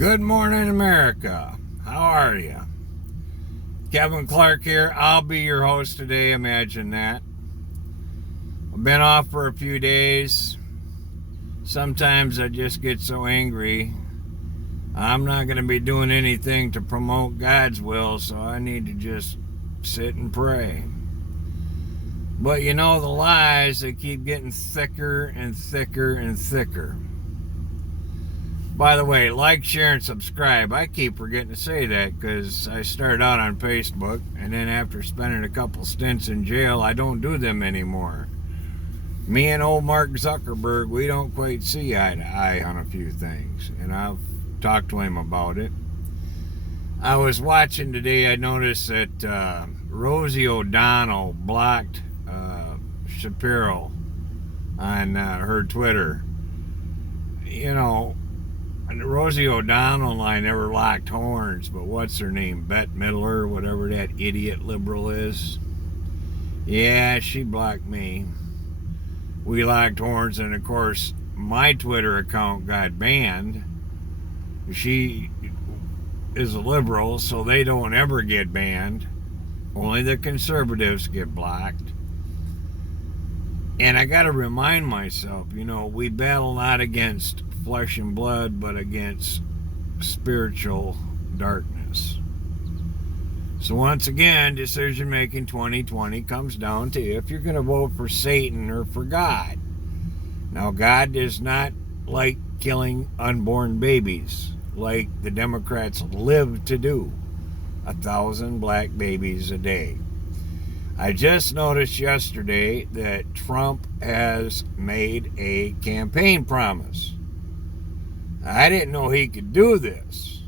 Good morning, America. How are you? Kevin Clark here. I'll be your host today. Imagine that. I've been off for a few days. Sometimes I just get so angry. I'm not going to be doing anything to promote God's will, so I need to just sit and pray. But you know, the lies, they keep getting thicker and thicker and thicker. By the way, like, share, and subscribe. I keep forgetting to say that because I started out on Facebook, and then after spending a couple stints in jail, I don't do them anymore. Me and old Mark Zuckerberg, we don't quite see eye to eye on a few things, and I've talked to him about it. I was watching today, I noticed that Rosie ODonnell blocked Shapiro on her Twitter. You know, Rosie O'Donnell and I never locked horns, but what's her name? Bette Midler, whatever that idiot liberal is. Yeah, she blocked me. We locked horns, and of course, my Twitter account got banned. She is a liberal, so they don't ever get banned. Only the conservatives get blocked. And I got to remind myself, you know, we battle not against flesh and blood, but against spiritual darkness. So once again, decision-making 2020 comes down to if you're going to vote for Satan or for God. Now, God does not like killing unborn babies like the Democrats live to do. 1,000 black babies a day. I just noticed yesterday that Trump has made a campaign promise. I didn't know he could do this.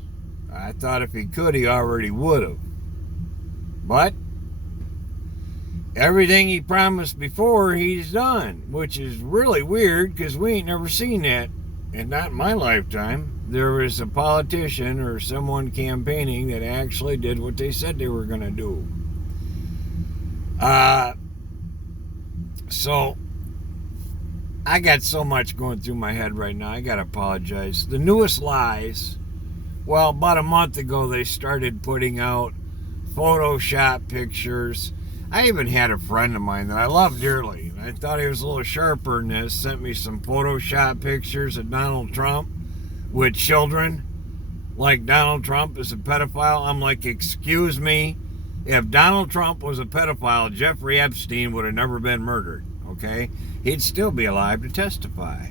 I thought if he could, he already would have. But everything he promised before, he's done, which is really weird because we ain't never seen that, and not in my lifetime. There was a politician or someone campaigning that actually did what they said they were going to do. So I got so much going through my head right now. I got to apologize. The newest lies, well, about a month ago, they started putting out Photoshop pictures. I even had a friend of mine that I love dearly. I thought he was a little sharper than this. Sent me some Photoshop pictures of Donald Trump with children. Like Donald Trump is a pedophile. I'm like, excuse me. If Donald Trump was a pedophile, Jeffrey Epstein would have never been murdered, okay? He'd still be alive to testify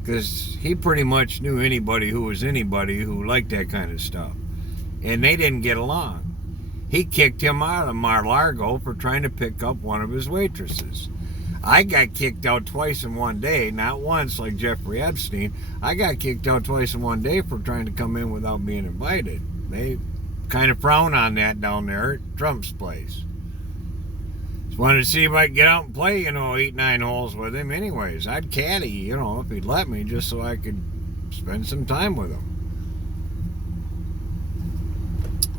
because he pretty much knew anybody who was anybody who liked that kind of stuff. And they didn't get along. He kicked him out of Mar-a-Lago for trying to pick up one of his waitresses. I got kicked out twice in one day, not once like Jeffrey Epstein. I got kicked out twice in one day for trying to come in without being invited. They kind of frown on that down there at Trump's place. Just wanted to see if I could get out and play, 8-9 holes with him. Anyways, I'd caddy, if he'd let me, just so I could spend some time with him.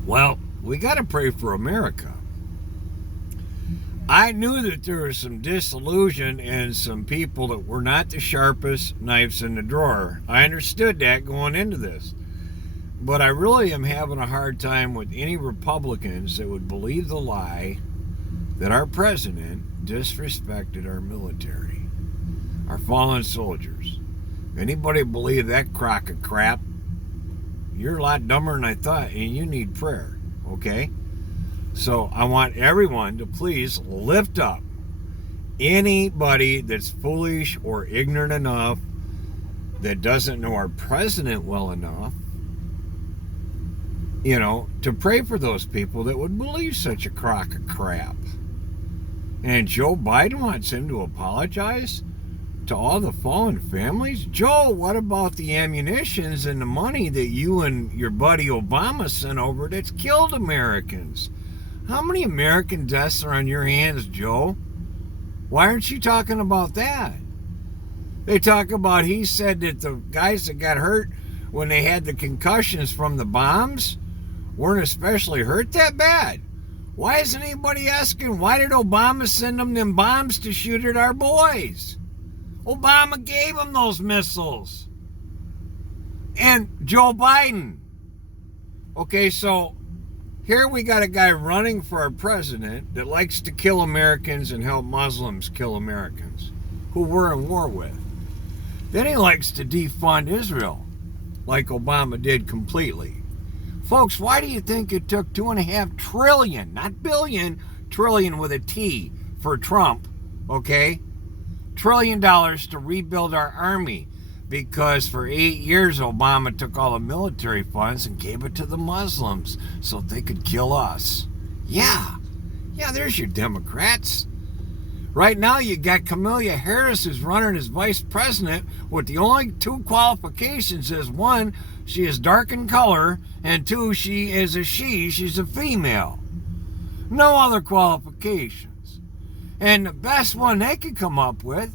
Well, we got to pray for America. I knew that there was some disillusion and some people that were not the sharpest knives in the drawer. I understood that going into this. But I really am having a hard time with any Republicans that would believe the lie that our president disrespected our military, our fallen soldiers. If anybody believe that crock of crap, you're a lot dumber than I thought, and you need prayer, okay? So I want everyone to please lift up anybody that's foolish or ignorant enough, that doesn't know our president well enough, to pray for those people that would believe such a crock of crap. And Joe Biden wants him to apologize to all the fallen families. Joe, what about the ammunitions and the money that you and your buddy Obama sent over that's killed Americans? How many American deaths are on your hands, Joe? Why aren't you talking about that? They talk about, he said that the guys that got hurt when they had the concussions from the bombs weren't especially hurt that bad. Why isn't anybody asking, why did Obama send them bombs to shoot at our boys? Obama gave them those missiles. and Joe Biden. Okay, so here we got a guy running for our president that likes to kill Americans and help Muslims kill Americans who we're in war with. Then he likes to defund Israel like Obama did completely. Folks, why do you think it took $2.5 trillion, not billion, trillion with a T for Trump, okay? $1 trillion to rebuild our army? Because for 8 years, Obama took all the military funds and gave it to the Muslims so they could kill us. Yeah, there's your Democrats. Right now, you got Kamala Harris who's running as vice president with the only two qualifications is one, she is dark in color, and two, she is a she's a female. No other qualifications. And the best one they could come up with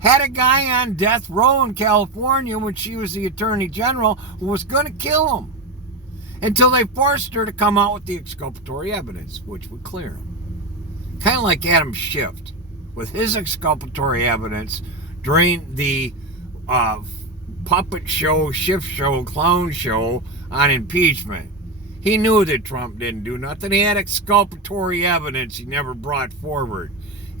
had a guy on death row in California when she was the attorney general who was going to kill him until they forced her to come out with the exculpatory evidence, which would clear him. Kind of like Adam Schiff with his exculpatory evidence during the puppet show, Schiff show, clown show on impeachment. He knew that Trump didn't do nothing. He had exculpatory evidence he never brought forward.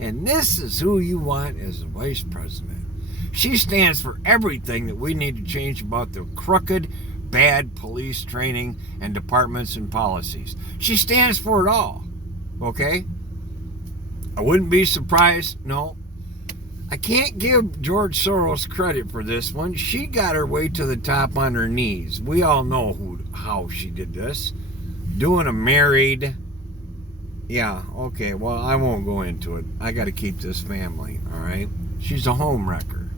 And this is who you want as a vice president. She stands for everything that we need to change about the crooked, bad police training and departments and policies. She stands for it all, okay? I wouldn't be surprised, no. I can't give George Soros credit for this one. She got her way to the top on her knees. We all know how she did this. Doing a married... Yeah, okay, well, I won't go into it. I got to keep this family, all right? She's a home wrecker.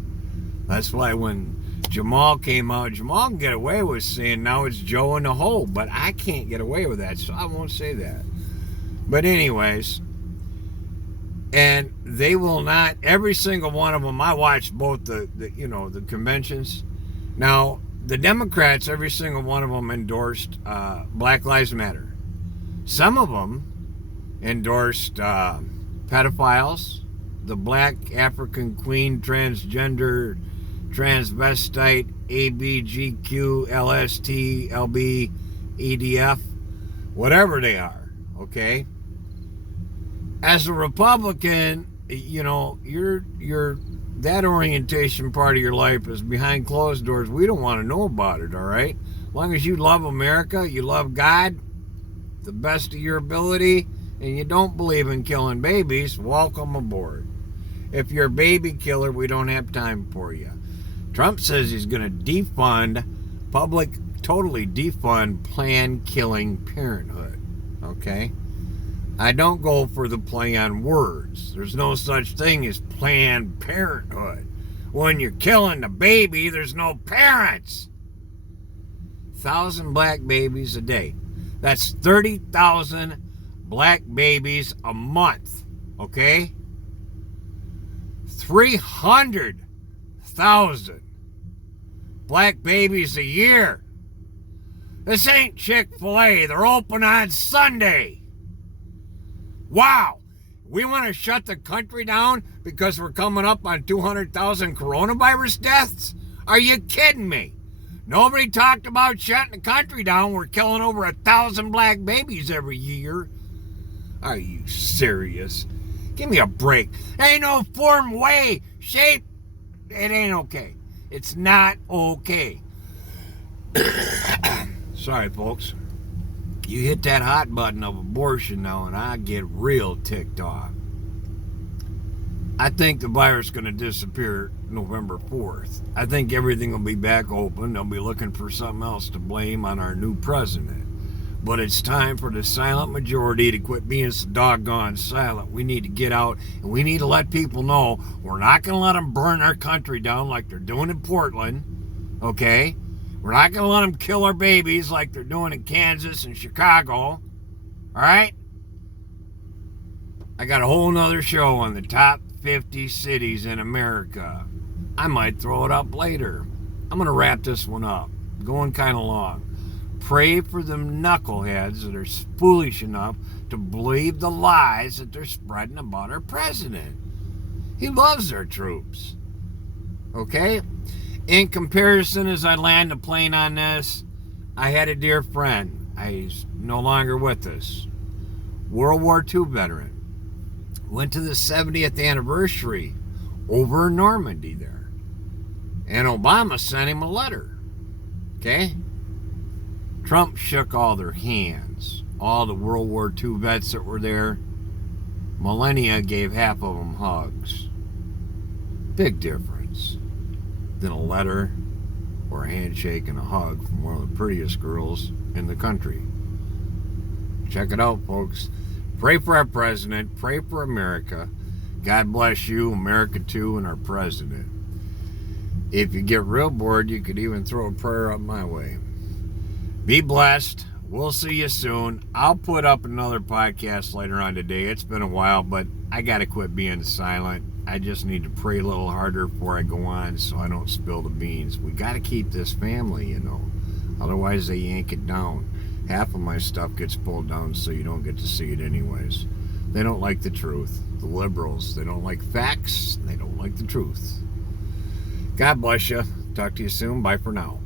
That's why when Jamal came out, Jamal can get away with saying now it's Joe in the hole, but I can't get away with that, so I won't say that. But anyways, and they will not, every single one of them, I watched both the conventions. Now, the Democrats, every single one of them endorsed Black Lives Matter. Some of them endorsed pedophiles, the black African queen, transgender, transvestite, ABGQ, LST, LB, EDF, whatever they are, okay? As a Republican, you're that orientation part of your life is behind closed doors. We don't want to know about it, all right? As long as you love America, you love God, the best of your ability, and you don't believe in killing babies, welcome aboard. If you're a baby killer, we don't have time for you. Trump says he's going to totally defund Planned Killing Parenthood, okay? I don't go for the play on words. There's no such thing as Planned Parenthood. When you're killing the baby, there's no parents. 1,000 black babies a day. That's 30,000 black babies a month, okay? 300,000 black babies a year. This ain't Chick-fil-A. They're open on Sunday. Wow. We want to shut the country down because we're coming up on 200,000 coronavirus deaths? Are you kidding me? Nobody talked about shutting the country down. We're killing over 1,000 black babies every year. Are you serious? Give me a break. Ain't no form, way, shape. It ain't okay. It's not okay. Sorry, folks. You hit that hot button of abortion now, and I get real ticked off. I think the virus is going to disappear November 4th. I think everything will be back open. They'll be looking for something else to blame on our new president. But it's time for the silent majority to quit being so doggone silent. We need to get out, and we need to let people know we're not going to let them burn our country down like they're doing in Portland, okay? We're not going to let them kill our babies like they're doing in Kansas and Chicago, all right? I got a whole nother show on the top 50 cities in America. I might throw it up later. I'm going to wrap this one up. Going kind of long. Pray for them knuckleheads that are foolish enough to believe the lies that they're spreading about our president. He loves our troops. Okay? In comparison, as I land the plane on this, I had a dear friend. He's no longer with us. World War II veteran. Went to the 70th anniversary over in Normandy there. And Obama sent him a letter. Okay? Trump shook all their hands. All the World War II vets that were there. Melania gave half of them hugs. Big difference than a letter or a handshake and a hug from one of the prettiest girls in the country. Check it out, folks. Pray for our president. Pray for America. God bless you, America too, and our president. If you get real bored, you could even throw a prayer up my way. Be blessed. We'll see you soon. I'll put up another podcast later on today. It's been a while, but I got to quit being silent. I just need to pray a little harder before I go on so I don't spill the beans. We got to keep this family, you know. Otherwise, they yank it down. Half of my stuff gets pulled down so you don't get to see it anyways. They don't like the truth. The liberals, they don't like facts. They don't like the truth. God bless you. Talk to you soon. Bye for now.